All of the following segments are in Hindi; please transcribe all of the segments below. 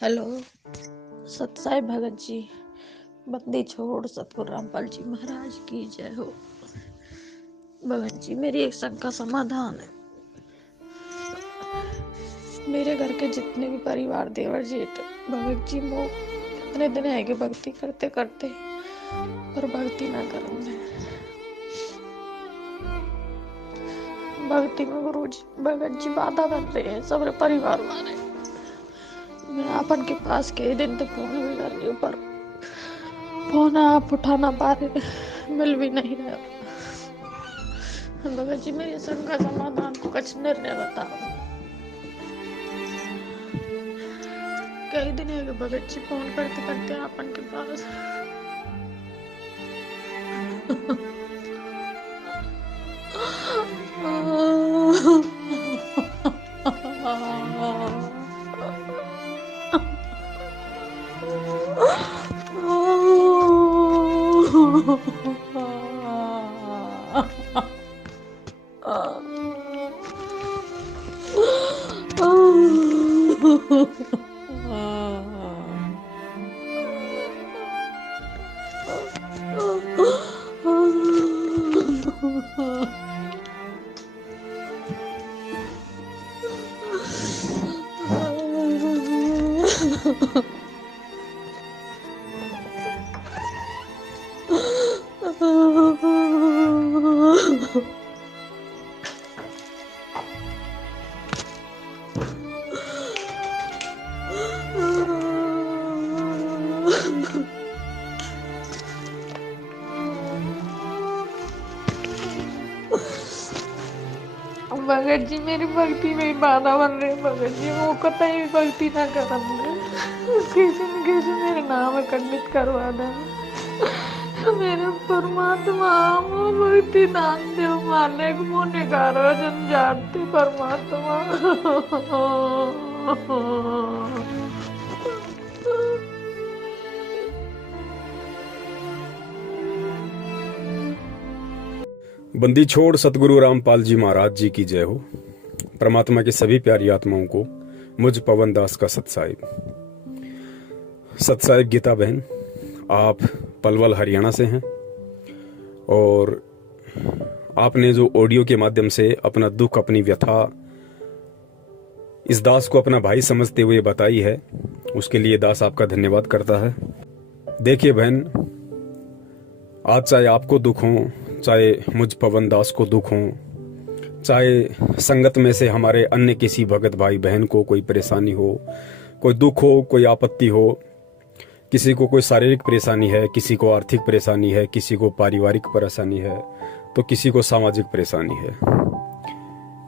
हेलो। सतसाई भगत जी, बंदी छोड़ सतगुरु रामपाल जी महाराज की जय हो। भगत जी, मेरी एक शंका समाधान है। मेरे घर के जितने भी परिवार देवर जेठ भगत जी वो इतने दिन है कि भक्ति करते करते पर भक्ति ना करेंगे। भक्ति में गुरु जी भगत जी बाधा बन रहे हैं सब परिवार वाले। मैं अपन के पास कई दिन तक फोन भी कर रही हूँ पर फोन आप उठा ना पा रहे, मिल भी नहीं रहा। भगत जी, मेरी शंका समाधान को कुछ निर्णय बताओ। कई दिन है कि भगत जी फोन करते करते अपन के पास भगत जी, मेरी भक्ति में बाधा बन रही। भगत जी, वो कतई भी भक्ति ना करेंगे। किसी न किसी मेरे नाम खंडित करवा दे। मेरे परमात्मा वो भक्ति दान दे मारने को मुझे करो जन जानती परमात्मा। बंदी छोड़ सतगुरु रामपाल जी महाराज जी की जय हो। परमात्मा की सभी प्यारी आत्माओं को मुझ पवन दास का सतसाहिब। सतसाहिब गीता बहन, आप पलवल हरियाणा से हैं और आपने जो ऑडियो के माध्यम से अपना दुख, अपनी व्यथा इस दास को अपना भाई समझते हुए बताई है, उसके लिए दास आपका धन्यवाद करता है। देखिए बहन, आज चाहे आपको दुख हो, चाहे मुझ पवन दास को दुख हो, चाहे संगत में से हमारे अन्य किसी भगत भाई बहन को कोई परेशानी हो, कोई दुख हो, कोई आपत्ति हो, किसी को कोई शारीरिक परेशानी है, किसी को आर्थिक परेशानी है, किसी को पारिवारिक परेशानी है, तो किसी को सामाजिक परेशानी है।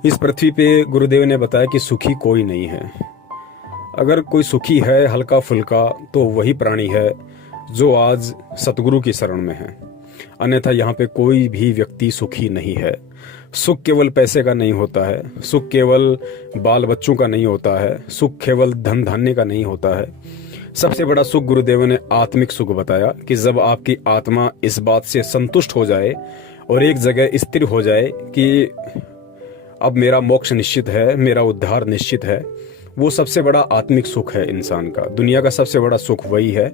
इस पृथ्वी पे गुरुदेव ने बताया कि सुखी कोई नहीं है। अगर कोई सुखी है हल्का फुल्का तो वही प्राणी है जो आज सतगुरु की शरण में है, अन्यथा यहाँ पे कोई भी व्यक्ति सुखी नहीं है। सुख केवल पैसे का नहीं होता है, सुख केवल बाल बच्चों का नहीं होता है, सुख केवल धन धान्य का नहीं होता है। सबसे बड़ा सुख गुरुदेव ने आत्मिक सुख बताया कि जब आपकी आत्मा इस बात से संतुष्ट हो जाए और एक जगह स्थिर हो जाए कि अब मेरा मोक्ष निश्चित है, मेरा उद्धार निश्चित है, वो सबसे बड़ा आत्मिक सुख है इंसान का। दुनिया का सबसे बड़ा सुख वही है,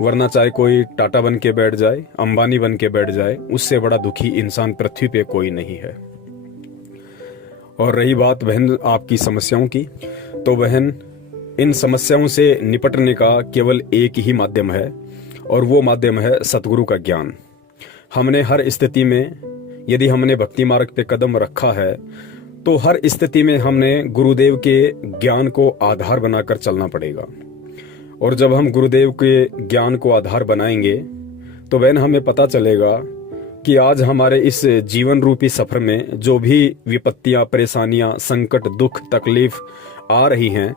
वरना चाहे कोई टाटा बन के बैठ जाए, अंबानी बन के बैठ जाए, उससे बड़ा दुखी इंसान पृथ्वी पे कोई नहीं है। और रही बात बहन आपकी समस्याओं की, तो बहन इन समस्याओं से निपटने का केवल एक ही माध्यम है और वो माध्यम है सतगुरु का ज्ञान। हमने हर स्थिति में, यदि हमने भक्ति मार्ग पे कदम रखा है तो हर स्थिति में हमने गुरुदेव के ज्ञान को आधार बनाकर चलना पड़ेगा। और जब हम गुरुदेव के ज्ञान को आधार बनाएंगे तो बहन हमें पता चलेगा कि आज हमारे इस जीवन रूपी सफर में जो भी विपत्तियां, परेशानियां, संकट, दुख, तकलीफ आ रही हैं,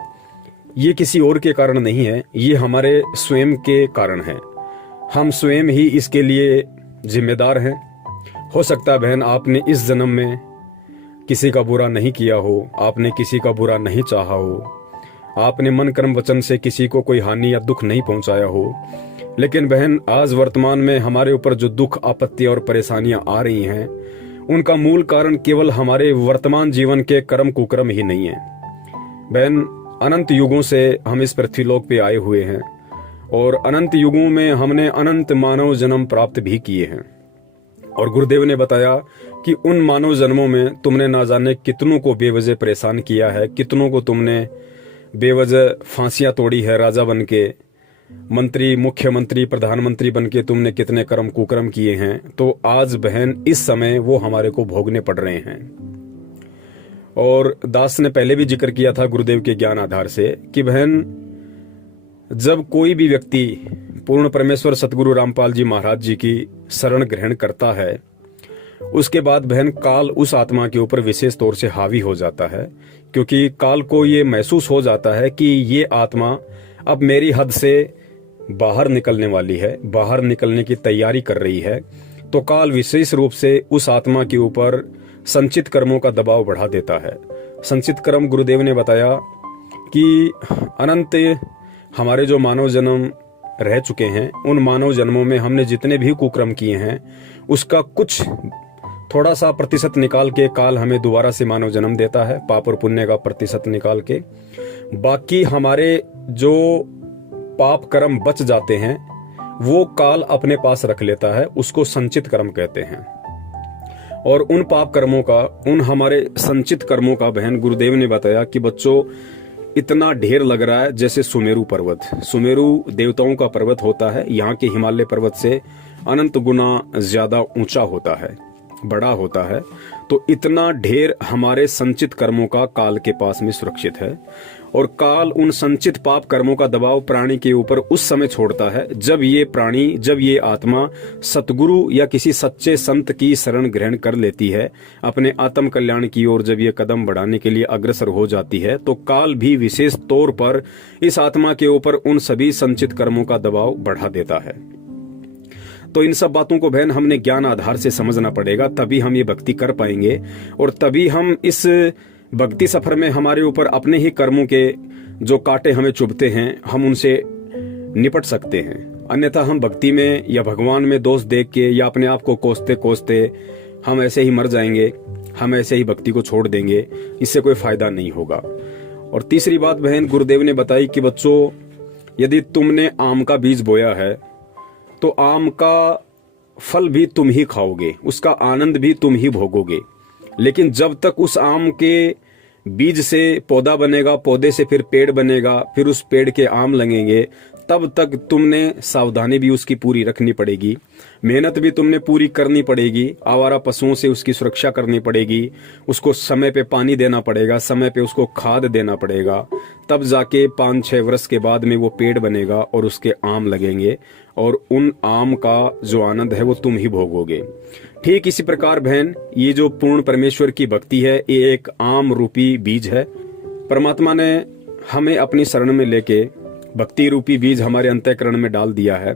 ये किसी और के कारण नहीं है, ये हमारे स्वयं के कारण है। हम स्वयं ही इसके लिए जिम्मेदार हैं। हो सकता है बहन आपने इस जन्म में किसी का बुरा नहीं किया हो, आपने किसी का बुरा नहीं चाहा हो, आपने मन कर्म वचन से किसी को कोई हानि या दुख नहीं पहुंचाया हो, लेकिन बहन आज वर्तमान में हमारे ऊपर जो दुख, आपत्ति और परेशानियां आ रही हैं, उनका मूल कारण केवल हमारे वर्तमान जीवन के कर्म कुकर्म ही नहीं है। बहन अनंत युगों से हम इस पृथ्वीलोक पे आए हुए हैं और अनंत युगों में हमने अनंत मानव जन्म प्राप्त भी किए हैं। और गुरुदेव ने बताया कि उन मानव जन्मों में तुमने ना जाने कितनों को बेवजह परेशान किया है, कितनों को तुमने बेवजह फांसियां तोड़ी है, राजा बन के, मंत्री, मुख्यमंत्री, प्रधानमंत्री बन के तुमने कितने कर्म कुकर्म किए हैं। तो आज बहन इस समय वो हमारे को भोगने पड़ रहे हैं। और दास ने पहले भी जिक्र किया था गुरुदेव के ज्ञान आधार से कि बहन जब कोई भी व्यक्ति पूर्ण परमेश्वर सतगुरु रामपाल जी महाराज जी की शरण ग्रहण करता है, उसके बाद बहन काल उस आत्मा के ऊपर विशेष तौर से हावी हो जाता है, क्योंकि काल को ये महसूस हो जाता है कि ये आत्मा अब मेरी हद से बाहर निकलने वाली है, बाहर निकलने की तैयारी कर रही है। तो काल विशेष रूप से उस आत्मा के ऊपर संचित कर्मों का दबाव बढ़ा देता है। संचित कर्म गुरुदेव ने बताया कि अनंत हमारे जो मानव जन्म रह चुके हैं, उन मानव जन्मों में हमने जितने भी कुकर्म किए हैं उसका कुछ थोड़ा सा प्रतिशत निकाल के काल हमें दोबारा से मानव जन्म देता है, पाप और पुण्य का प्रतिशत निकाल के। बाकी हमारे जो पाप कर्म बच जाते हैं वो काल अपने पास रख लेता है, उसको संचित कर्म कहते हैं। और उन पाप कर्मों का, उन हमारे संचित कर्मों का बहन गुरुदेव ने बताया कि बच्चों इतना ढेर लग रहा है जैसे सुमेरु पर्वत। सुमेरु देवताओं का पर्वत होता है, यहाँ के हिमालय पर्वत से अनंत गुना ज्यादा ऊंचा होता है, बड़ा होता है। तो इतना ढेर हमारे संचित कर्मों का काल के पास में सुरक्षित है। और काल उन संचित पाप कर्मों का दबाव प्राणी के ऊपर उस समय छोड़ता है जब ये प्राणी, जब ये आत्मा सतगुरु या किसी सच्चे संत की शरण ग्रहण कर लेती है, अपने आत्म कल्याण की ओर जब ये कदम बढ़ाने के लिए अग्रसर हो जाती है, तो काल भी विशेष तौर पर इस आत्मा के ऊपर उन सभी संचित कर्मों का दबाव बढ़ा देता है। तो इन सब बातों को बहन हमने ज्ञान आधार से समझना पड़ेगा, तभी हम ये भक्ति कर पाएंगे और तभी हम इस भक्ति सफर में हमारे ऊपर अपने ही कर्मों के जो कांटे हमें चुभते हैं हम उनसे निपट सकते हैं। अन्यथा हम भक्ति में या भगवान में दोष देख के या अपने आप को कोसते कोसते हम ऐसे ही मर जाएंगे, हम ऐसे ही भक्ति को छोड़ देंगे, इससे कोई फायदा नहीं होगा। और तीसरी बात बहन गुरुदेव ने बताई कि बच्चों यदि तुमने आम का बीज बोया है तो आम का फल भी तुम ही खाओगे, उसका आनंद भी तुम ही भोगोगे। लेकिन जब तक उस आम के बीज से पौधा बनेगा, पौधे से फिर पेड़ बनेगा, फिर उस पेड़ के आम लगेंगे, तब तक तुमने सावधानी भी उसकी पूरी रखनी पड़ेगी, मेहनत भी तुमने पूरी करनी पड़ेगी, आवारा पशुओं से उसकी सुरक्षा करनी पड़ेगी, उसको समय पे पानी देना पड़ेगा, समय पे उसको खाद देना पड़ेगा। तब जाके 5-6 वर्ष के बाद में वो पेड़ बनेगा और उसके आम लगेंगे और उन आम का जो आनंद है वो तुम ही भोगोगे। ठीक इसी प्रकार बहन ये जो पूर्ण परमेश्वर की भक्ति है ये एक आम रूपी बीज है। परमात्मा ने हमें अपनी शरण में लेके भक्ति रूपी बीज हमारे अंतःकरण में डाल दिया है।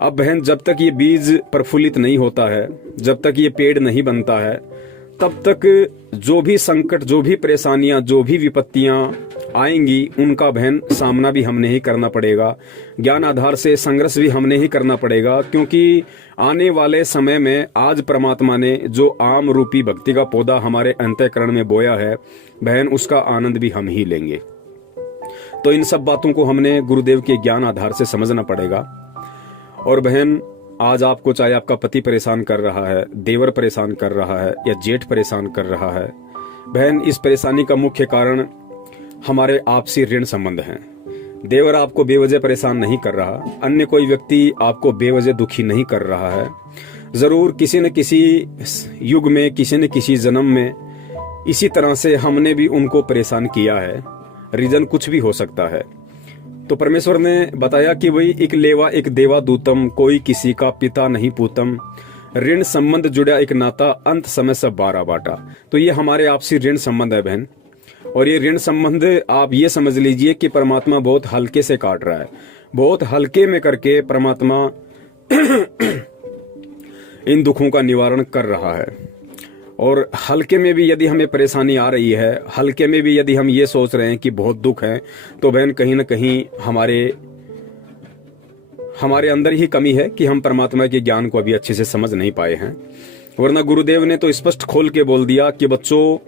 अब बहन जब तक ये बीज प्रफुल्लित नहीं होता है, जब तक ये पेड़ नहीं बनता है, तब तक जो भी संकट, जो भी परेशानियां, जो भी विपत्तियां आएंगी उनका बहन सामना भी हमने ही करना पड़ेगा। ज्ञान आधार से संघर्ष भी हमने ही करना पड़ेगा, क्योंकि आने वाले समय में आज परमात्मा ने जो आम रूपी भक्ति का पौधा हमारे अंतःकरण में बोया है बहन, उसका आनंद भी हम ही लेंगे। तो इन सब बातों को हमने गुरुदेव के ज्ञान आधार से समझना पड़ेगा। और बहन आज आपको चाहे आपका पति परेशान कर रहा है, देवर परेशान कर रहा है या जेठ परेशान कर रहा है, बहन इस परेशानी का मुख्य कारण हमारे आपसी ऋण संबंध हैं। देवर आपको बेवजह परेशान नहीं कर रहा, अन्य कोई व्यक्ति आपको बेवजह दुखी नहीं कर रहा है। जरूर किसी न किसी युग में, किसी न किसी जन्म में इसी तरह से हमने भी उनको परेशान किया है। रीजन कुछ भी हो सकता है। तो परमेश्वर ने बताया कि वही एक लेवा एक देवा दूतम, कोई किसी का पिता नहीं पूतम, ऋण संबंध जुड़ा एक नाता, अंत समय सब बारा बाटा। तो ये हमारे आपसी ऋण संबंध है बहन। और ये ऋण संबंध आप ये समझ लीजिए कि परमात्मा बहुत हल्के से काट रहा है, बहुत हल्के में करके परमात्मा इन दुखों का निवारण कर रहा है। और हल्के में भी यदि हमें परेशानी आ रही है, हल्के में भी यदि हम ये सोच रहे हैं कि बहुत दुख है, तो बहन कहीं ना कहीं हमारे अंदर ही कमी है कि हम परमात्मा के ज्ञान को अभी अच्छे से समझ नहीं पाए हैं। वरना गुरुदेव ने तो स्पष्ट खोल के बोल दिया कि बच्चों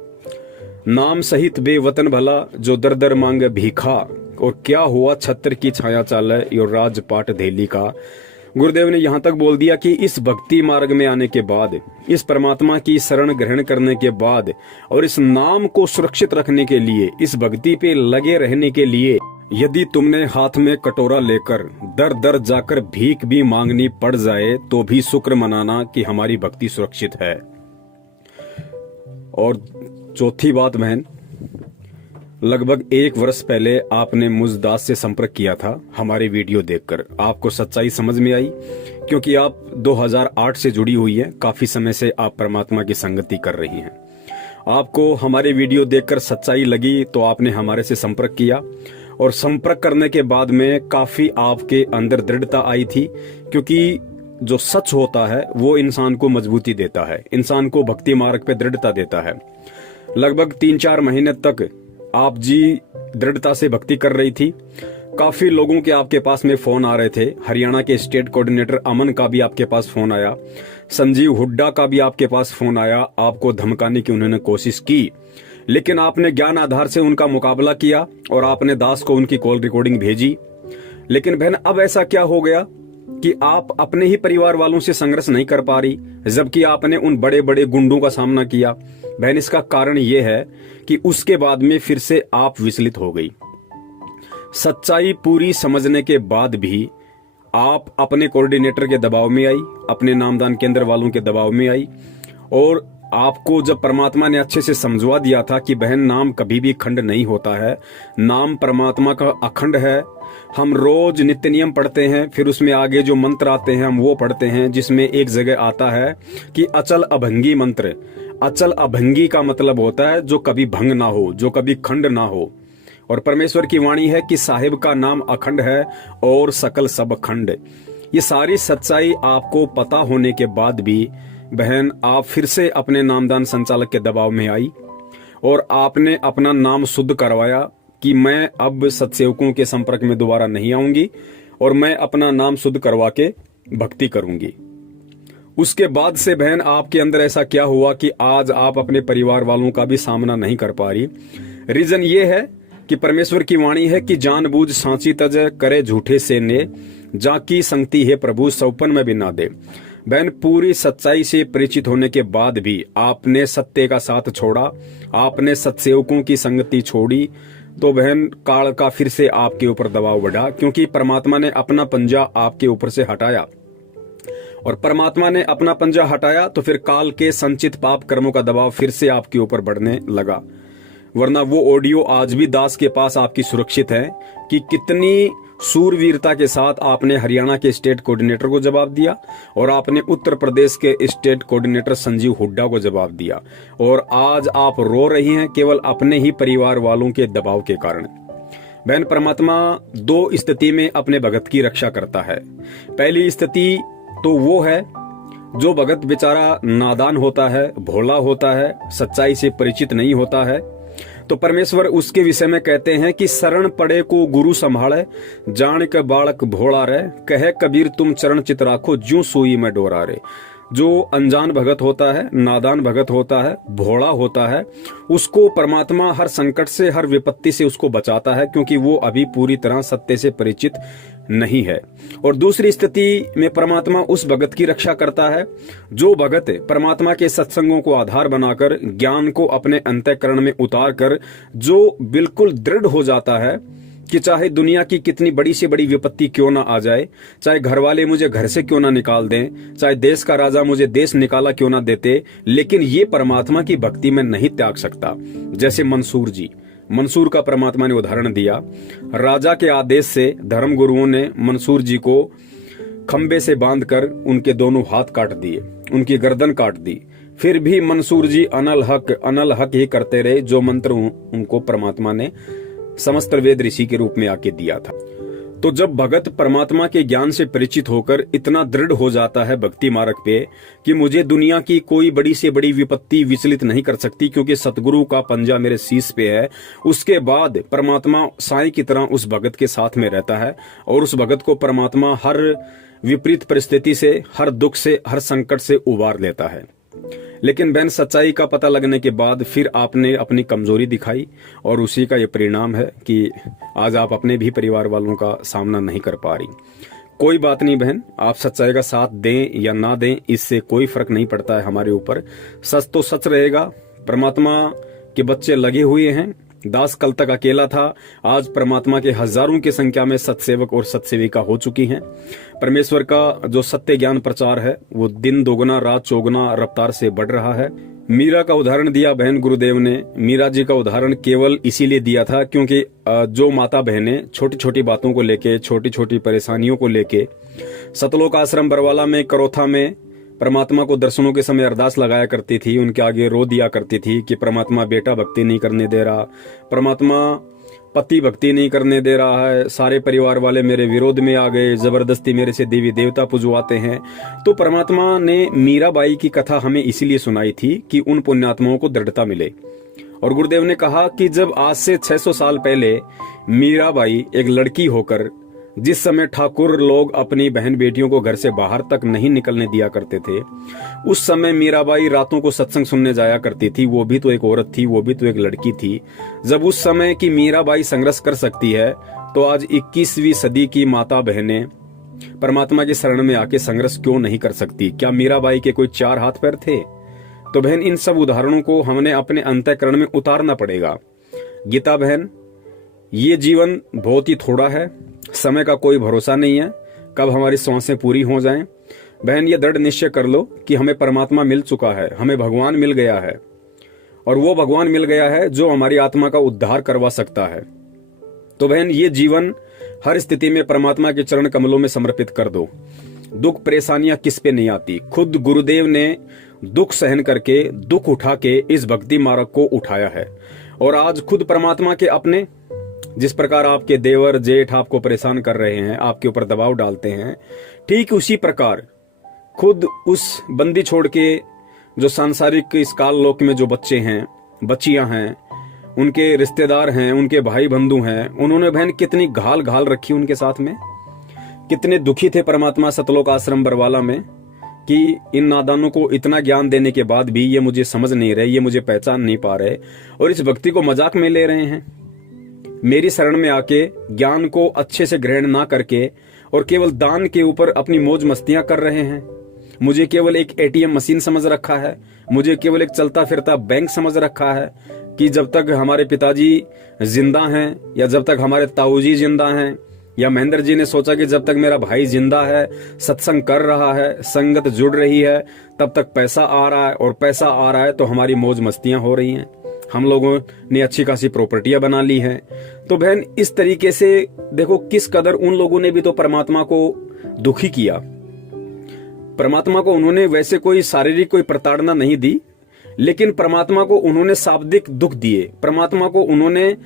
नाम सहित बेवतन भला जो दर दर मांग भीखा, और क्या हुआ छत्र की छाया चाले यो राजपाट धेली का। गुरुदेव ने यहाँ तक बोल दिया कि इस भक्ति मार्ग में आने के बाद, इस परमात्मा की शरण ग्रहण करने के बाद और इस नाम को सुरक्षित रखने के लिए, इस भक्ति पे लगे रहने के लिए, यदि तुमने हाथ में कटोरा लेकर दर दर जाकर भीख भी मांगनी पड़ जाए तो भी शुक्र मनाना कि हमारी भक्ति सुरक्षित है। और चौथी बात बहन, लगभग 1 वर्ष पहले आपने मुझ दास से संपर्क किया था हमारे वीडियो देखकर। आपको सच्चाई समझ में आई क्योंकि आप 2008 से जुड़ी हुई हैं, काफी समय से आप परमात्मा की संगति कर रही हैं। आपको हमारे वीडियो देखकर सच्चाई लगी तो आपने हमारे से संपर्क किया, और संपर्क करने के बाद में काफी आपके अंदर दृढ़ता आई थी, क्योंकि जो सच होता है वो इंसान को मजबूती देता है, इंसान को भक्ति मार्ग पे दृढ़ता देता है। लगभग 3-4 महीने तक आप जी दृढ़ता से भक्ति कर रही थी। काफी लोगों के आपके पास में फोन आ रहे थे। हरियाणा के स्टेट कोऑर्डिनेटर अमन का भी आपके पास फोन आया, संजीव हुड्डा का भी आपके पास फोन आया, आपको धमकाने की उन्होंने कोशिश की, लेकिन आपने ज्ञान आधार से उनका मुकाबला किया और आपने दास को उनकी कॉल रिकॉर्डिंग भेजी। लेकिन बहन अब ऐसा क्या हो गया कि आप अपने ही परिवार वालों से संघर्ष नहीं कर पा रही, जबकि आपने उन बड़े बड़े गुंडों का सामना किया। बहन इसका कारण यह है कि उसके बाद में फिर से आप विचलित हो गई। सच्चाई पूरी समझने के बाद भी आप अपने कोऑर्डिनेटर के दबाव में आई, अपने नामदान केंद्र वालों के दबाव में आई, और आपको जब परमात्मा ने अच्छे से समझवा दिया था कि बहन नाम कभी भी खंड नहीं होता है, नाम परमात्मा का अखंड है। हम रोज नित्य नियम पढ़ते हैं, फिर उसमें आगे जो मंत्र आते हैं हम वो पढ़ते हैं, जिसमें एक जगह आता है कि अचल अभंगी मंत्र। अचल अभंगी का मतलब होता है जो कभी भंग ना हो, जो कभी खंड ना हो। और परमेश्वर की वाणी है कि साहिब का नाम अखंड है और सकल सब खंड। ये सारी सच्चाई आपको पता होने के बाद भी बहन आप फिर से अपने नामदान संचालक के दबाव में आई और आपने अपना नाम शुद्ध करवाया कि मैं अब सत्सेवकों के संपर्क में दोबारा नहीं आऊंगी और मैं अपना नाम शुद्ध करवा के भक्ति करूंगी। उसके बाद से बहन आपके अंदर ऐसा क्या हुआ कि आज आप अपने परिवार वालों का भी सामना नहीं कर पा रही। रीजन ये है कि परमेश्वर की वाणी है कि जानबूझ सांची तज करे झूठे से ने, जाकी संगति है प्रभु सौपन में भी ना दे। बहन पूरी सच्चाई से परिचित होने के बाद भी आपने सत्य का साथ छोड़ा, आपने सत्सेवकों की संगति छोड़ी, तो बहन काल का फिर से आपके ऊपर दबाव बढ़ा, क्योंकि परमात्मा ने अपना पंजा आपके ऊपर से हटाया। और परमात्मा ने अपना पंजा हटाया तो फिर काल के संचित पाप कर्मों का दबाव फिर से आपके ऊपर बढ़ने लगा। वरना वो ऑडियो आज भी दास के पास आपकी सुरक्षित है कि कितनी सूरवीरता के साथ आपने हरियाणा के स्टेट कोऑर्डिनेटर को जवाब दिया और आपने उत्तर प्रदेश के स्टेट कोऑर्डिनेटर संजीव हुड्डा को जवाब दिया, और आज आप रो रही हैं केवल अपने ही परिवार वालों के दबाव के कारण। बहन परमात्मा 2 स्थिति में अपने भगत की रक्षा करता है। पहली स्थिति तो वो है जो भगत बेचारा नादान होता है, भोला होता है, सच्चाई से परिचित नहीं होता है, तो परमेश्वर उसके विषय में कहते हैं कि शरण पड़े को गुरु संभाले, जान के बालक भोला रे, कहे कबीर तुम चरण चित राखो, ज्यों सुई में डोरा रे। जो अनजान भगत होता है, नादान भगत होता है, भोला होता है, उसको परमात्मा हर संकट से, हर विपत्ति से उसको बचाता है, क्योंकि वो अभी पूरी तरह सत्य से परिचित नहीं है। और दूसरी स्थिति में परमात्मा उस भगत की रक्षा करता है जो भगत परमात्मा के सत्संगों को आधार बनाकर, ज्ञान को अपने अंतःकरण में उतार कर, जो बिल्कुल दृढ़ हो जाता है कि चाहे दुनिया की कितनी बड़ी से बड़ी विपत्ति क्यों ना आ जाए, चाहे घर वाले मुझे घर से क्यों ना निकाल दें, चाहे देश का राजा मुझे देश निकाला क्यों ना देते, लेकिन ये परमात्मा की भक्ति में नहीं त्याग सकता। जैसे मंसूर का परमात्मा ने उदाहरण दिया। राजा के आदेश से धर्म गुरुओं ने मंसूर जी को खंबे से बांधकर उनके दोनों हाथ काट दिए, उनकी गर्दन काट दी। फिर भी मंसूर जी अनल हक ही करते रहे, जो मंत्र उनको परमात्मा ने समस्त वेद ऋषि के रूप में आके दिया था। तो जब भगत परमात्मा के ज्ञान से परिचित होकर इतना दृढ़ हो जाता है भक्ति मार्ग पे कि मुझे दुनिया की कोई बड़ी से बड़ी विपत्ति विचलित नहीं कर सकती, क्योंकि सतगुरु का पंजा मेरे शीश पे है, उसके बाद परमात्मा साईं की तरह उस भगत के साथ में रहता है और उस भगत को परमात्मा हर विपरीत परिस्थिति से, हर दुख से, हर संकट से उबार लेता है। लेकिन बहन सच्चाई का पता लगने के बाद फिर आपने अपनी कमजोरी दिखाई और उसी का ये परिणाम है कि आज आप अपने भी परिवार वालों का सामना नहीं कर पा रही। कोई बात नहीं बहन, आप सच्चाई का साथ दें या ना दें इससे कोई फर्क नहीं पड़ता है हमारे ऊपर। सच तो सच रहेगा। परमात्मा के बच्चे लगे हुए हैं। दास कल तक अकेला था, आज परमात्मा के हजारों की संख्या में सत्सेवक और सत्सेविका हो चुकी हैं। परमेश्वर का जो सत्य ज्ञान प्रचार है वो दिन दोगुना रात चौगुना रफ्तार से बढ़ रहा है। मीरा का उदाहरण दिया बहन गुरुदेव ने। मीरा जी का उदाहरण केवल इसीलिए दिया था क्योंकि जो माता बहनें छोटी छोटी बातों को लेके, छोटी छोटी परेशानियों को लेके सतलोक आश्रम बरवाला में, करोथा में परमात्मा को दर्शनों के समय अरदास लगाया करती थी, उनके आगे रो दिया करती थी कि परमात्मा बेटा भक्ति नहीं करने दे रहा, परमात्मा पति भक्ति नहीं करने दे रहा है, सारे परिवार वाले मेरे विरोध में आ गए, जबरदस्ती मेरे से देवी देवता पुजवाते हैं। तो परमात्मा ने मीराबाई की कथा हमें इसीलिए सुनाई थी कि उन पुण्यात्माओं को दृढ़ता मिले। और गुरुदेव ने कहा कि जब आज से 600 साल पहले मीराबाई एक लड़की होकर, जिस समय ठाकुर लोग अपनी बहन बेटियों को घर से बाहर तक नहीं निकलने दिया करते थे, उस समय मीराबाई रातों को सत्संग सुनने जाया करती थी। वो भी तो एक औरत थी, वो भी तो एक लड़की थी। जब उस समय की मीराबाई संघर्ष कर सकती है तो आज 21वीं सदी की माता बहनें परमात्मा की शरण में आके संघर्ष क्यों नहीं कर सकती? क्या मीराबाई के कोई 4 हाथ पैर थे? तो बहन इन सब उदाहरणों को हमने अपने अंतःकरण में उतारना पड़ेगा। गीता बहन, ये जीवन बहुत ही थोड़ा है, समय का कोई भरोसा नहीं है कब हमारी सांसें पूरी हो जाएं। बहन ये दृढ़ निश्चय कर लो कि हमें परमात्मा मिल चुका है, हमें भगवान मिल गया है, और वो भगवान मिल गया है जो हमारी आत्मा का उद्धार करवा सकता है। तो बहन ये जीवन हर स्थिति में परमात्मा के चरण कमलों में समर्पित कर दो। दुख परेशानियां किस पे नहीं आती। खुद गुरुदेव ने दुख सहन करके, दुख उठा के इस भक्ति मार्ग को उठाया है। और आज खुद परमात्मा के अपने, जिस प्रकार आपके देवर जेठ आपको परेशान कर रहे हैं, आपके ऊपर दबाव डालते हैं, ठीक उसी प्रकार खुद उस बंदी छोड़ के जो सांसारिक इस काल लोक में जो बच्चे हैं, बच्चियां हैं, उनके रिश्तेदार हैं, उनके भाई बंधु हैं, उन्होंने बहन कितनी घाल घाल रखी उनके साथ में। कितने दुखी थे परमात्मा सतलोक आश्रम बरवाला में कि इन नादानों को इतना ज्ञान देने के बाद भी ये मुझे समझ नहीं रहे, ये मुझे पहचान नहीं पा रहे और इस भक्ति को मजाक में ले रहे हैं। मेरी शरण में आके ज्ञान को अच्छे से ग्रहण ना करके और केवल दान के ऊपर अपनी मौज मस्तियां कर रहे हैं। मुझे केवल एक एटीएम मशीन समझ रखा है, मुझे केवल एक चलता फिरता बैंक समझ रखा है कि जब तक हमारे पिताजी जिंदा हैं या जब तक हमारे ताऊजी जिंदा हैं, या महेंद्र जी ने सोचा कि जब तक मेरा भाई जिंदा है, सत्संग कर रहा है, संगत जुड़ रही है, तब तक पैसा आ रहा है, और पैसा आ रहा है तो हमारी मौज मस्तियां हो रही हैं, हम लोगों ने अच्छी खासी प्रॉपर्टियां बना ली हैं। तो बहन इस तरीके से देखो किस कदर उन लोगों ने भी तो परमात्मा को दुखी किया। परमात्मा को उन्होंने वैसे कोई शारीरिक कोई प्रताड़ना नहीं दी, लेकिन परमात्मा को उन्होंने शाब्दिक दुख दिए। परमात्मा को उन्होंने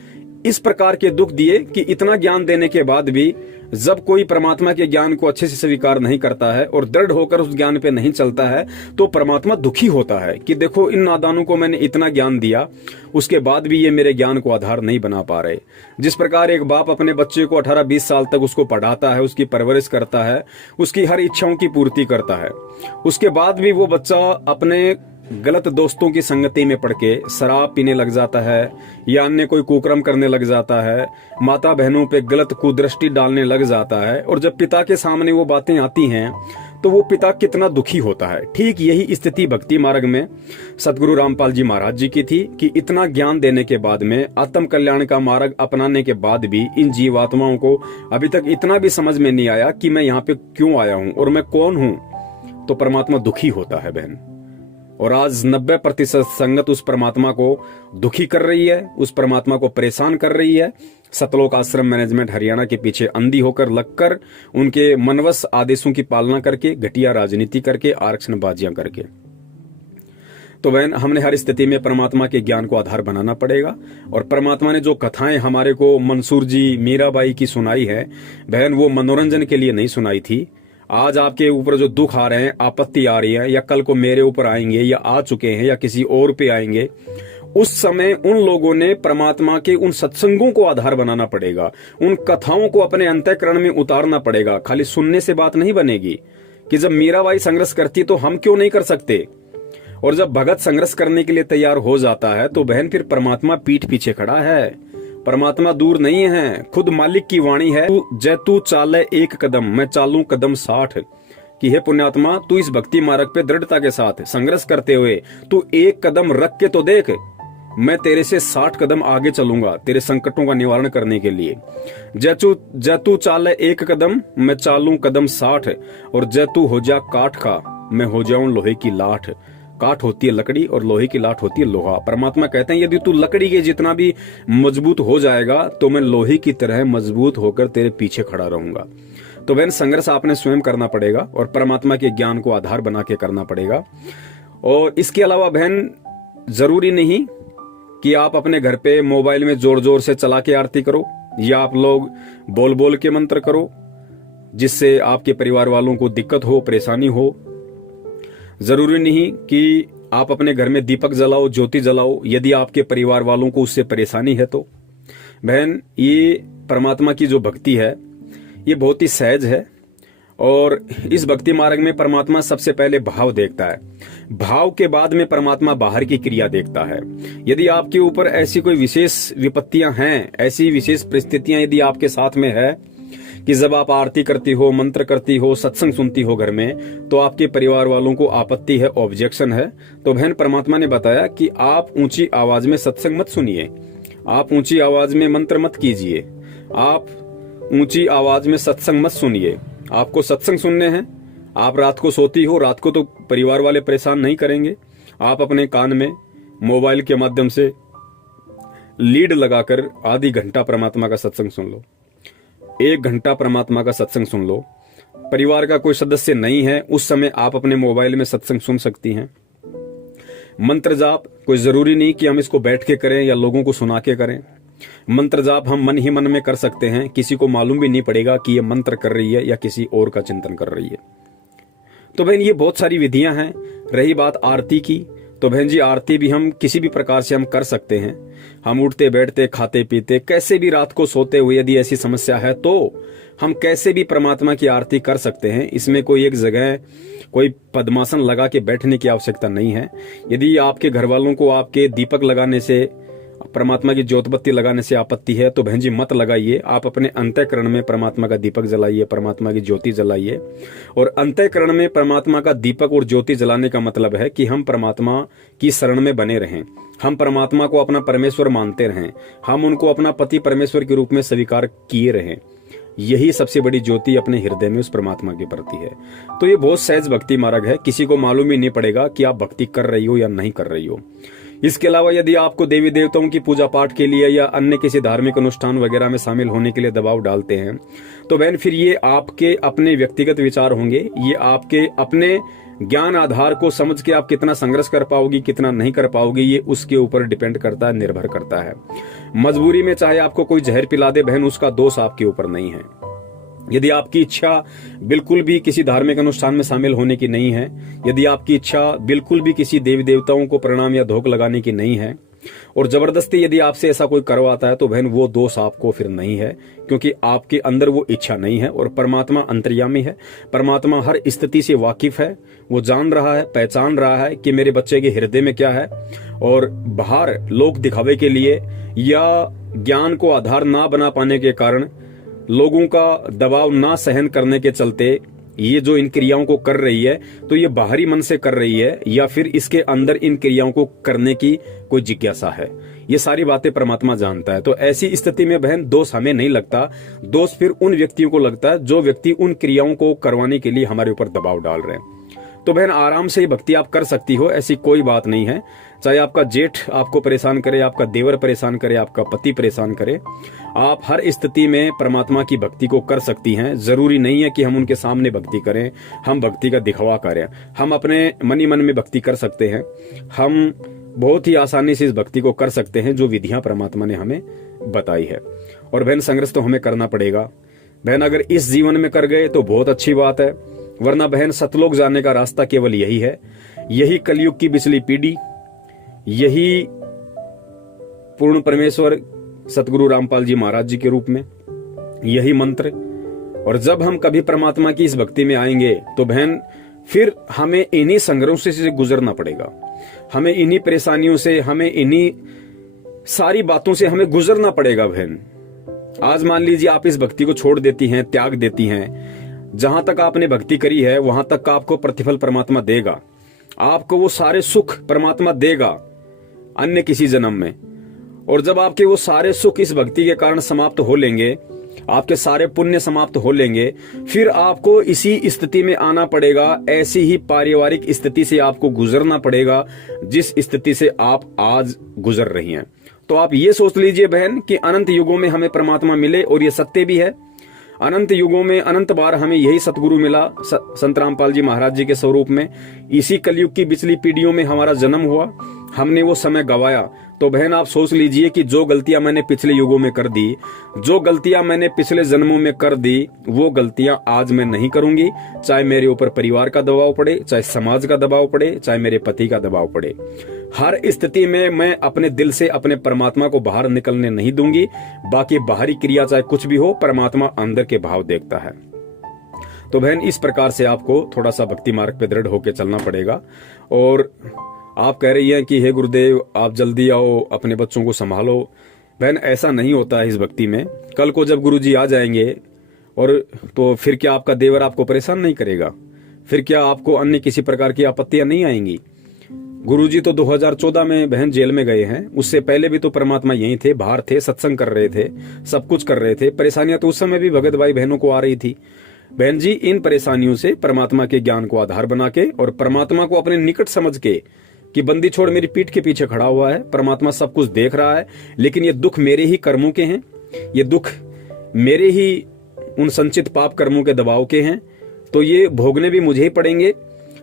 इस प्रकार के दुख दिए कि इतना ज्ञान देने के बाद भी जब कोई परमात्मा के ज्ञान को अच्छे से स्वीकार नहीं करता है और दृढ़ होकर उस ज्ञान पे नहीं चलता है तो परमात्मा दुखी होता है कि देखो इन नादानों को मैंने इतना ज्ञान दिया, उसके बाद भी ये मेरे ज्ञान को आधार नहीं बना पा रहे। जिस प्रकार एक बाप अपने बच्चे को 18-20 साल तक उसको पढ़ाता है, उसकी परवरिश करता है, उसकी हर इच्छाओं की पूर्ति करता है, उसके बाद भी वो बच्चा अपने गलत दोस्तों की संगति में पड़ के शराब पीने लग जाता है या अन्य कोई कुकर्म करने लग जाता है, माता बहनों पे गलत कुदृष्टि डालने लग जाता है, और जब पिता के सामने वो बातें आती हैं तो वो पिता कितना दुखी होता है। ठीक यही स्थिति भक्ति मार्ग में सतगुरु रामपाल जी महाराज जी की थी कि इतना ज्ञान देने के बाद में, आत्म कल्याण का मार्ग अपनाने के बाद भी इन जीवात्माओं को अभी तक इतना भी समझ में नहीं आया कि मैं यहाँ पे क्यों आया हूँ और मैं कौन हूँ। तो परमात्मा दुखी होता है बहन, और आज 90% संगत उस परमात्मा को दुखी कर रही है, उस परमात्मा को परेशान कर रही है। सतलोक आश्रम मैनेजमेंट हरियाणा के पीछे अंधी होकर लगकर, उनके मनवश आदेशों की पालना करके, घटिया राजनीति करके, आरक्षणबाजियां करके। तो बहन हमने हर स्थिति में परमात्मा के ज्ञान को आधार बनाना पड़ेगा। और परमात्मा ने जो कथाएं हमारे को मंसूर जी, मीराबाई की सुनाई है बहन, वो मनोरंजन के लिए नहीं सुनाई थी। आज आपके ऊपर जो दुख आ रहे हैं, आपत्ति आ रही है, या कल को मेरे ऊपर आएंगे या आ चुके हैं या किसी और पे आएंगे, उस समय उन लोगों ने परमात्मा के उन सत्संगों को आधार बनाना पड़ेगा, उन कथाओं को अपने अंतःकरण में उतारना पड़ेगा। खाली सुनने से बात नहीं बनेगी कि जब मीराबाई संघर्ष करती तो हम क्यों नहीं कर सकते। और जब भगत संघर्ष करने के लिए तैयार हो जाता है तो बहन फिर परमात्मा पीठ पीछे खड़ा है। परमात्मा दूर नहीं है, खुद मालिक की वाणी है, जय तू चाले एक कदम मैं चालू कदम 60, कि हे पुण्यात्मा तू इस भक्ति मार्ग पे दृढ़ता के साथ संघर्ष करते हुए तू एक कदम रख के तो देख, मैं तेरे से 60 कदम आगे चलूंगा तेरे संकटों का निवारण करने के लिए। जय तू चाले एक कदम मैं चालू कदम 60, और जय तू हो जा काठ का मैं हो जाऊं लोहे की लाठ। काठ होती है लकड़ी और लोहे की लाठ होती है लोहा। परमात्मा कहते हैं यदि तू लकड़ी के जितना भी मजबूत हो जाएगा तो मैं लोहे की तरह मजबूत होकर तेरे पीछे खड़ा रहूंगा। तो बहन संघर्ष आपने स्वयं करना पड़ेगा और परमात्मा के ज्ञान को आधार बना के करना पड़ेगा। और इसके अलावा बहन जरूरी नहीं कि आप अपने घर पे मोबाइल में जोर जोर से चला के आरती करो या आप लोग बोल बोल के मंत्र करो जिससे आपके परिवार वालों को दिक्कत हो, परेशानी हो। जरूरी नहीं कि आप अपने घर में दीपक जलाओ, ज्योति जलाओ, यदि आपके परिवार वालों को उससे परेशानी है तो। बहन ये परमात्मा की जो भक्ति है ये बहुत ही सहज है और इस भक्ति मार्ग में परमात्मा सबसे पहले भाव देखता है, भाव के बाद में परमात्मा बाहर की क्रिया देखता है। यदि आपके ऊपर ऐसी कोई विशेष विपत्तियां हैं, ऐसी विशेष परिस्थितियां यदि आपके साथ में है कि जब आप आरती करती हो, मंत्र करती हो, सत्संग सुनती हो घर में, तो आपके परिवार वालों को आपत्ति है, ऑब्जेक्शन है, तो बहन परमात्मा ने बताया कि आप ऊंची आवाज में सत्संग मत सुनिए, आप ऊंची आवाज में मंत्र मत कीजिए, आप ऊंची आवाज में सत्संग मत सुनिए। आपको सत्संग सुनने हैं, आप रात को सोती हो, रात को तो परिवार वाले परेशान नहीं करेंगे, आप अपने कान में मोबाइल के माध्यम से लीड लगाकर आधी घंटा परमात्मा का सत्संग सुन लो, 1 घंटा परमात्मा का सत्संग सुन लो। परिवार का कोई सदस्य नहीं है उस समय आप अपने मोबाइल में सत्संग सुन सकती हैं। मंत्र जाप कोई जरूरी नहीं कि हम इसको बैठ के करें या लोगों को सुना के करें। मंत्र जाप हम मन ही मन में कर सकते हैं, किसी को मालूम भी नहीं पड़ेगा कि ये मंत्र कर रही है या किसी और का चिंतन कर रही है। तो बहन ये बहुत सारी विधियां हैं। रही बात आरती की, तो बहन जी आरती भी हम किसी भी प्रकार से हम कर सकते हैं। हम उठते बैठते खाते पीते कैसे भी रात को सोते हुए यदि ऐसी समस्या है तो हम कैसे भी परमात्मा की आरती कर सकते हैं। इसमें कोई एक जगह कोई पद्मासन लगा के बैठने की आवश्यकता नहीं है। यदि आपके घर वालों को आपके दीपक लगाने से, परमात्मा की ज्योत बत्ती लगाने से आपत्ति है तो बहन जी मत लगाइए। आप अपने अंतःकरण में परमात्मा का दीपक जलाइए, परमात्मा की ज्योति जलाइए। और अंतःकरण में परमात्मा का दीपक और ज्योति जलाने का मतलब है कि हम परमात्मा की शरण में बने रहें, हम परमात्मा को अपना परमेश्वर मानते रहें, हम उनको अपना पति परमेश्वर के रूप में स्वीकार किए रहें। यही सबसे बड़ी ज्योति अपने हृदय में उस परमात्मा के प्रति है। तो ये बहुत सहज भक्ति मार्ग है, किसी को मालूम ही नहीं पड़ेगा कि आप भक्ति कर रही हो या नहीं कर रही हो। इसके अलावा यदि आपको देवी देवताओं की पूजा पाठ के लिए या अन्य किसी धार्मिक अनुष्ठान वगैरह में शामिल होने के लिए दबाव डालते हैं तो बहन फिर ये आपके अपने व्यक्तिगत विचार होंगे, ये आपके अपने ज्ञान आधार को समझ के आप कितना संघर्ष कर पाओगी, कितना नहीं कर पाओगी, ये उसके ऊपर डिपेंड करता है, निर्भर करता है। मजबूरी में चाहे आपको कोई जहर पिला दे बहन, उसका दोष आपके ऊपर नहीं है। यदि आपकी इच्छा बिल्कुल भी किसी धार्मिक अनुष्ठान में शामिल होने की नहीं है, यदि आपकी इच्छा बिल्कुल भी किसी देवी देवताओं को प्रणाम या धोख लगाने की नहीं है और जबरदस्ती यदि आपसे ऐसा कोई करवाता है तो बहन वो दोष आपको फिर नहीं है, क्योंकि आपके अंदर वो इच्छा नहीं है। और परमात्मा अंतर्यामी है, परमात्मा हर स्थिति से वाकिफ है, वो जान रहा है, पहचान रहा है कि मेरे बच्चे के हृदय में क्या है। और बाहर लोक दिखावे के लिए या ज्ञान को आधार ना बना पाने के कारण, लोगों का दबाव ना सहन करने के चलते ये जो इन क्रियाओं को कर रही है तो ये बाहरी मन से कर रही है या फिर इसके अंदर इन क्रियाओं को करने की कोई जिज्ञासा है, ये सारी बातें परमात्मा जानता है। तो ऐसी स्थिति में बहन दोष हमें नहीं लगता, दोष फिर उन व्यक्तियों को लगता है जो व्यक्ति उन क्रियाओं को करवाने के लिए हमारे ऊपर दबाव डाल रहे हैं। तो बहन आराम से ये भक्ति आप कर सकती हो, ऐसी कोई बात नहीं है। चाहे आपका जेठ आपको परेशान करे, आपका देवर परेशान करे, आपका पति परेशान करे, आप हर स्थिति में परमात्मा की भक्ति को कर सकती हैं। जरूरी नहीं है कि हम उनके सामने भक्ति करें, हम भक्ति का दिखावा करें, हम अपने मन ही मन में भक्ति कर सकते हैं। हम बहुत ही आसानी से इस भक्ति को कर सकते हैं जो विधियां परमात्मा ने हमें बताई है। और बहन संघर्ष तो हमें करना पड़ेगा। बहन अगर इस जीवन में कर गए तो बहुत अच्छी बात है, वरना बहन सतलोक जाने का रास्ता केवल यही है। यही कलयुग की बिचली पीढ़ी, यही पूर्ण परमेश्वर सतगुरु रामपाल जी महाराज जी के रूप में, यही मंत्र। और जब हम कभी परमात्मा की इस भक्ति में आएंगे तो बहन फिर हमें इन्हीं संघर्षों से गुजरना पड़ेगा, हमें इन्हीं परेशानियों से, हमें इन्हीं सारी बातों से हमें गुजरना पड़ेगा बहन। आज मान लीजिए आप इस भक्ति को छोड़ देती हैं, त्याग देती हैं, जहां तक आपने भक्ति करी है वहां तक का आपको प्रतिफल परमात्मा देगा, आपको वो सारे सुख परमात्मा देगा अन्य किसी जन्म में। और जब आपके वो सारे सुख इस भक्ति के कारण समाप्त हो लेंगे, आपके सारे पुण्य समाप्त हो लेंगे, फिर आपको इसी स्थिति में आना पड़ेगा, ऐसी ही पारिवारिक स्थिति से आपको गुजरना पड़ेगा जिस स्थिति से आप आज गुजर रही हैं। तो आप ये सोच लीजिए बहन कि अनंत युगों में हमें परमात्मा मिले, और ये सत्य भी है। अनंत युगों में अनंत बार हमें यही सतगुरु मिला, संत रामपाल जी महाराज जी के स्वरूप में। इसी कलयुग की पिछली पीढ़ियों में हमारा जन्म हुआ, हमने वो समय गवाया। तो बहन आप सोच लीजिए कि जो गलतियां मैंने पिछले युगों में कर दी, जो गलतियां मैंने पिछले जन्मों में कर दी, वो गलतियां आज मैं नहीं करूंगी। चाहे मेरे ऊपर परिवार का दबाव पड़े, चाहे समाज का दबाव पड़े, चाहे मेरे पति का दबाव पड़े, हर स्थिति में मैं अपने दिल से अपने परमात्मा को बाहर निकलने नहीं दूंगी। बाकी बाहरी क्रिया चाहे कुछ भी हो, परमात्मा अंदर के भाव देखता है। तो बहन इस प्रकार से आपको थोड़ा सा भक्ति मार्ग पे दृढ़ होकर चलना पड़ेगा। और आप कह रही हैं कि हे गुरुदेव आप जल्दी आओ, अपने बच्चों को संभालो। बहन ऐसा नहीं होता है इस भक्ति में। कल को जब गुरुजी आ जाएंगे और तो फिर क्या आपका देवर आपको परेशान नहीं करेगा? फिर क्या आपको अन्य किसी प्रकार की आपत्तियां नहीं आएंगी? गुरुजी तो 2014 में बहन जेल में गए हैं, उससे पहले भी तो परमात्मा यहीं थे, बाहर थे, सत्संग कर रहे थे, सब कुछ कर रहे थे। परेशानियां तो उस समय भी भगत भाई बहनों को आ रही थी। बहन जी इन परेशानियों से परमात्मा के ज्ञान को आधार बना के और परमात्मा को अपने निकट समझ के कि बंदी छोड़ मेरी पीठ के पीछे खड़ा हुआ है, परमात्मा सब कुछ देख रहा है, लेकिन ये दुख मेरे ही कर्मों के हैं, ये दुख मेरे ही उन संचित पाप कर्मों के दबाव के हैं, तो ये भोगने भी मुझे ही पड़ेंगे।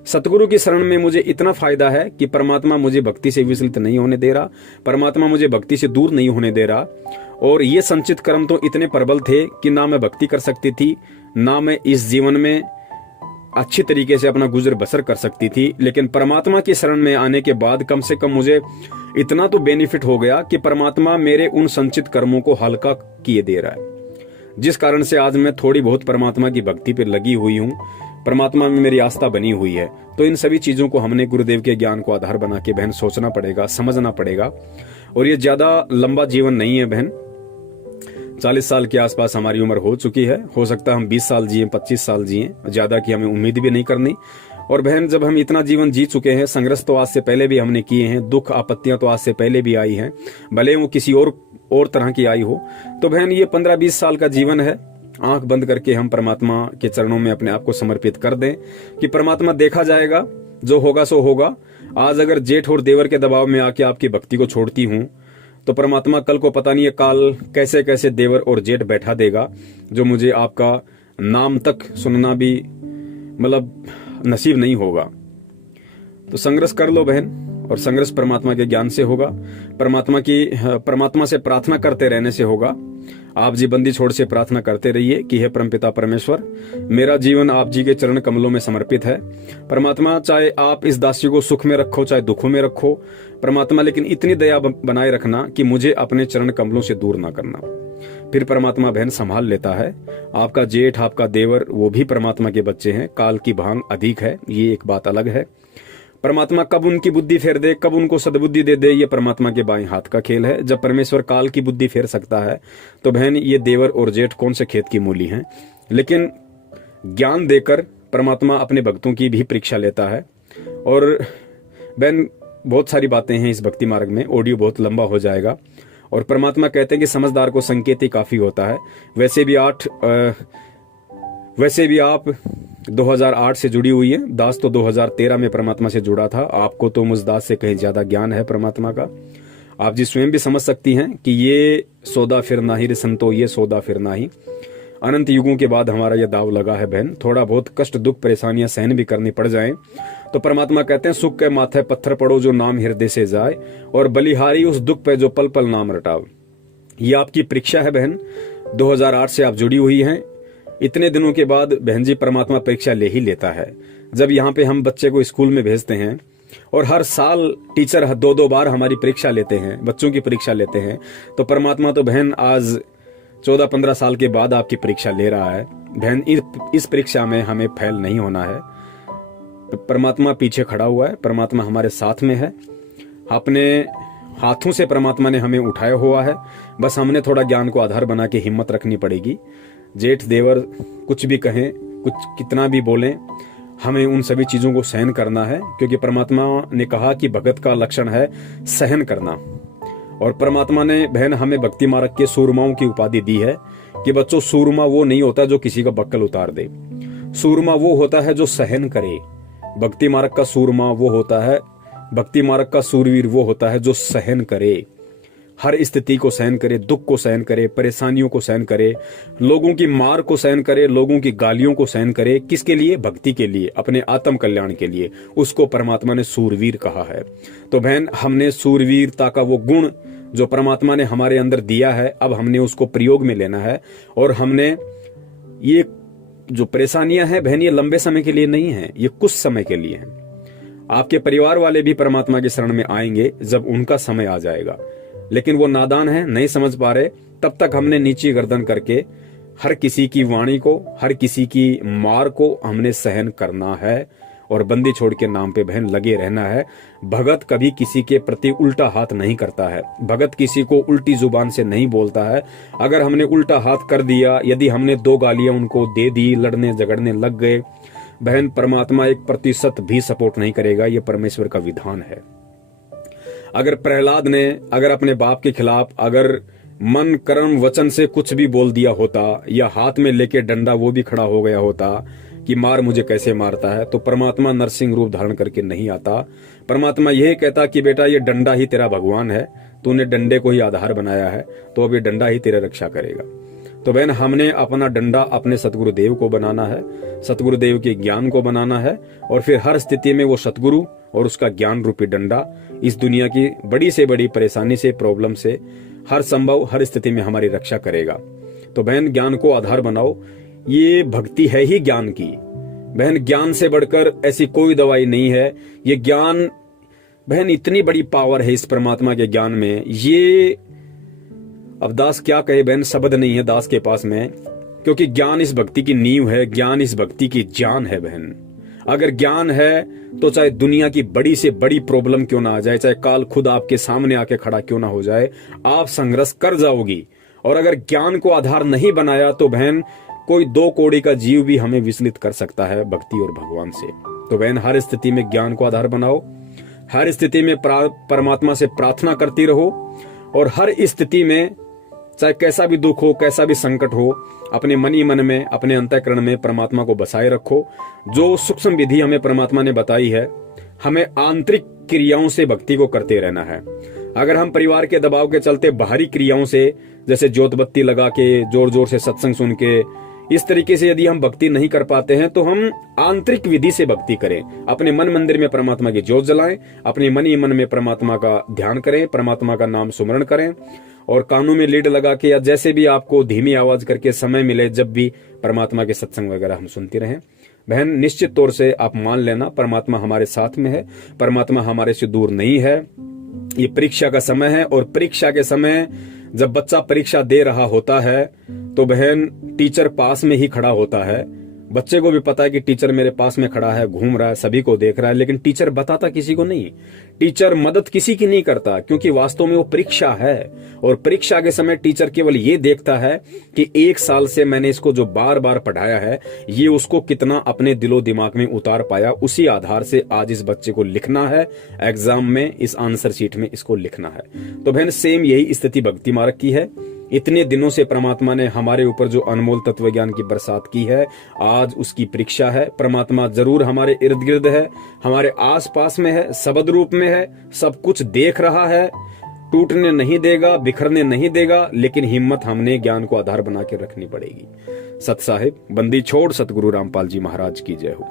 सतगुरु की शरण में मुझे इतना फायदा है कि परमात्मा मुझे भक्ति से विचलित नहीं होने दे रहा, परमात्मा मुझे भक्ति से दूर नहीं होने दे रहा। और ये संचित कर्म तो इतने प्रबल थे कि ना मैं भक्ति कर सकती थी, ना मैं इस जीवन में अच्छी तरीके से अपना गुजर बसर कर सकती थी। लेकिन परमात्मा की शरण में आने के बाद कम से कम मुझे इतना तो बेनिफिट हो गया कि परमात्मा मेरे उन संचित कर्मों को हल्का किए दे रहा है, जिस कारण से आज मैं थोड़ी बहुत परमात्मा की भक्ति पे लगी हुई हूँ, परमात्मा में मेरी आस्था बनी हुई है। तो इन सभी चीजों को हमने गुरुदेव के ज्ञान को आधार बना के बहन सोचना पड़ेगा, समझना पड़ेगा। और ये ज्यादा लंबा जीवन नहीं है बहन, 40 साल के आसपास हमारी उम्र हो चुकी है, हो सकता है हम 20 साल जिए, 25 साल जिए, ज्यादा की हमें उम्मीद भी नहीं करनी। और बहन जब हम इतना जीवन जी चुके हैं, संघर्ष तो आज से पहले भी हमने किए हैं, दुख आपत्तियां तो आज से पहले भी आई हैं, भले वो किसी और तरह की आई हो। तो बहन ये 15-20 साल का जीवन है, आंख बंद करके हम परमात्मा के चरणों में अपने आप को समर्पित कर दें कि परमात्मा देखा जाएगा, जो होगा सो होगा। आज अगर जेठ और देवर के दबाव में आके आपकी भक्ति को छोड़ती हूं, तो परमात्मा कल को पता नहीं है काल कैसे कैसे देवर और जेठ बैठा देगा, जो मुझे आपका नाम तक सुनना भी मतलब नसीब नहीं होगा। तो संघर्ष कर लो बहन, और संघर्ष परमात्मा के ज्ञान से होगा, परमात्मा से प्रार्थना करते रहने से होगा। आप जी बंदी छोड़ से प्रार्थना करते रहिए कि हे परमपिता परमेश्वर, मेरा जीवन आप जी के चरण कमलों में समर्पित है। परमात्मा चाहे आप इस दासी को सुख में रखो चाहे दुखों में रखो परमात्मा, लेकिन इतनी दया बनाए रखना कि मुझे अपने चरण कमलों से दूर ना करना। फिर परमात्मा बहन संभाल लेता है। आपका जेठ आपका देवर वो भी परमात्मा के बच्चे हैं, काल की भांग अधिक है, ये एक बात अलग है। परमात्मा कब उनकी बुद्धि फेर दे, कब उनको सद्बुद्धि दे दे, ये परमात्मा के बाएं हाथ का खेल है। जब परमेश्वर काल की बुद्धि फेर सकता है तो बहन ये देवर और जेठ कौन से खेत की मूली हैं। लेकिन ज्ञान देकर परमात्मा अपने भक्तों की भी परीक्षा लेता है। और बहन बहुत सारी बातें हैं इस भक्ति मार्ग में, ऑडियो बहुत लंबा हो जाएगा। और परमात्मा कहते हैं कि समझदार को संकेत ही काफी होता है। वैसे भी आप 2008 से जुड़ी हुई है, दास तो 2013 में परमात्मा से जुड़ा था। आपको तो मुझ दास से कहीं ज्यादा ज्ञान है परमात्मा का। आप जी स्वयं भी समझ सकती हैं कि ये सौदा फिर ना ही रे संतो, ये सौदा फिर ना ही। अनंत युगों के बाद हमारा यह दाव लगा है बहन, थोड़ा बहुत कष्ट दुख परेशानियां सहन भी करनी पड़ जाएं तो परमात्मा कहते हैं सुख के माथे पत्थर पड़ो जो नाम हृदय से जाए, और बलिहारी उस दुख पे जो पल पल नाम रटाव। ये आपकी परीक्षा है बहन, 2008 से आप जुड़ी हुई हैं। इतने दिनों के बाद बहन जी परमात्मा परीक्षा ले ही लेता है। जब यहाँ पे हम बच्चे को स्कूल में भेजते हैं और हर साल टीचर 2-2 बार हमारी परीक्षा लेते हैं, बच्चों की परीक्षा लेते हैं, तो परमात्मा तो बहन आज 14-15 साल के बाद आपकी परीक्षा ले रहा है। बहन इस परीक्षा में हमें फेल नहीं होना है। परमात्मा पीछे खड़ा हुआ है, परमात्मा हमारे साथ में है। अपने हाथों से परमात्मा ने हमें उठाया हुआ है, बस हमने थोड़ा ज्ञान को आधार बना के हिम्मत रखनी पड़ेगी। जेठ देवर कुछ भी कहें, कुछ कितना भी बोलें, हमें उन सभी चीजों को सहन करना है, क्योंकि परमात्मा ने कहा कि भगत का लक्षण है सहन करना। और परमात्मा ने बहन हमें भक्ति मार्ग के सूरमाओं की उपाधि दी है कि बच्चों, सूरमा वो नहीं होता जो किसी का बक्कल उतार दे, सूरमा वो होता है जो सहन करे। भक्ति मार्ग का सूरमा वो होता है, भक्ति मार्ग का सूरवीर वो होता है जो सहन करे, हर स्थिति को सहन करे, दुख को सहन करे, परेशानियों को सहन करे, लोगों की मार को सहन करे, लोगों की गालियों को सहन करे। किसके लिए? भक्ति के लिए, अपने आत्म कल्याण के लिए। उसको परमात्मा ने सूरवीर कहा है। तो बहन, हमने सूरवीरता का वो गुण जो परमात्मा ने हमारे अंदर दिया है, अब हमने उसको प्रयोग में लेना है। और हमने ये जो परेशानियां हैं बहन, ये लंबे समय के लिए नहीं है, ये कुछ समय के लिए है। आपके परिवार वाले भी परमात्मा की शरण में आएंगे जब उनका समय आ जाएगा, लेकिन वो नादान है, नहीं समझ पा रहे। तब तक हमने नीची गर्दन करके हर किसी की वाणी को, हर किसी की मार को हमने सहन करना है और बंदी छोड़ के नाम पे बहन लगे रहना है। भगत कभी किसी के प्रति उल्टा हाथ नहीं करता है, भगत किसी को उल्टी जुबान से नहीं बोलता है। अगर हमने उल्टा हाथ कर दिया, यदि हमने 2 गालियां उनको दे दी, लड़ने झगड़ने लग गए, बहन परमात्मा 1% भी सपोर्ट नहीं करेगा। ये परमेश्वर का विधान है। अगर प्रहलाद ने अगर अपने बाप के खिलाफ अगर मन कर्म वचन से कुछ भी बोल दिया होता, या हाथ में लेके डंडा वो भी खड़ा हो गया होता कि मार मुझे कैसे मारता है, तो परमात्मा नरसिंह रूप धारण करके नहीं आता। परमात्मा यही कहता कि बेटा, ये डंडा ही तेरा भगवान है, तूने डंडे को ही आधार बनाया है, तो अब ये डंडा ही तेरे रक्षा करेगा। तो बहन, हमने अपना डंडा अपने सतगुरुदेव को बनाना है, सतगुरुदेव के ज्ञान को बनाना है, और फिर हर स्थिति में वो सतगुरु और उसका ज्ञान रूपी डंडा इस दुनिया की बड़ी से बड़ी परेशानी से, प्रॉब्लम से, हर संभव हर स्थिति में हमारी रक्षा करेगा। तो बहन, ज्ञान को आधार बनाओ। ये भक्ति है ही ज्ञान की। बहन, ज्ञान से बढ़कर ऐसी कोई दवाई नहीं है। ये ज्ञान बहन, इतनी बड़ी पावर है इस परमात्मा के ज्ञान में। ये अब दास क्या कहे बहन, शब्द नहीं है दास के पास में, क्योंकि ज्ञान इस भक्ति की नींव है, ज्ञान इस भक्ति की जान है बहन। अगर ज्ञान है तो चाहे दुनिया की बड़ी से बड़ी प्रॉब्लम क्यों ना आ जाए, चाहे काल खुद आपके सामने आके खड़ा क्यों ना हो जाए, आप संघर्ष कर जाओगी। और अगर ज्ञान को आधार नहीं बनाया तो बहन, कोई 2 कौड़ी का जीव भी हमें विचलित कर सकता है भक्ति और भगवान से। तो बहन, हर स्थिति में ज्ञान को आधार बनाओ, हर स्थिति में परमात्मा से प्रार्थना करती रहो, और हर स्थिति में चाहे कैसा भी दुख हो, कैसा भी संकट हो, अपने मन ही मन में, अपने अंतःकरण में परमात्मा को बसाए रखो। जो सूक्ष्म विधि हमें परमात्मा ने बताई है, हमें आंतरिक क्रियाओं से भक्ति को करते रहना है। अगर हम परिवार के दबाव के चलते बाहरी क्रियाओं से, जैसे ज्योत बत्ती लगा के, जोर जोर से सत्संग सुन के, इस तरीके से यदि हम भक्ति नहीं कर पाते हैं, तो हम आंतरिक विधि से भक्ति करें। अपने मन मंदिर में परमात्मा की ज्योत जलाएं, अपने मन ही मन में परमात्मा का ध्यान करें, परमात्मा का नाम सुमरण करें, और कानों में लीड लगा के या जैसे भी आपको धीमी आवाज करके समय मिले, जब भी परमात्मा के सत्संग वगैरह हम सुनते रहें। बहन, निश्चित तौर से आप मान लेना, परमात्मा हमारे साथ में है, परमात्मा हमारे से दूर नहीं है। ये परीक्षा का समय है, और परीक्षा के समय जब बच्चा परीक्षा दे रहा होता है तो बहन, टीचर पास में ही खड़ा होता है। बच्चे को भी पता है कि टीचर मेरे पास में खड़ा है, घूम रहा है, सभी को देख रहा है, लेकिन टीचर बताता किसी को नहीं। टीचर मदद किसी की नहीं करता, क्योंकि वास्तव में वो परीक्षा है। और परीक्षा के समय टीचर केवल ये देखता है कि 1 साल से मैंने इसको जो बार बार पढ़ाया है, ये उसको कितना अपने दिलो दिमाग में उतार पाया। उसी आधार से आज इस बच्चे को लिखना है एग्जाम में, इस आंसर शीट में इसको लिखना है। तो बहन, सेम यही स्थिति भक्ति मार्ग की है। इतने दिनों से परमात्मा ने हमारे ऊपर जो अनमोल तत्व ज्ञान की बरसात की है, आज उसकी परीक्षा है। परमात्मा जरूर हमारे इर्द गिर्द है, हमारे आस पास में है, शब्द रूप में है, सब कुछ देख रहा है, टूटने नहीं देगा, बिखरने नहीं देगा, लेकिन हिम्मत हमने ज्ञान को आधार बना के रखनी पड़ेगी। सत साहिब, बंदी छोड़ सतगुरु रामपाल जी महाराज की जय हो।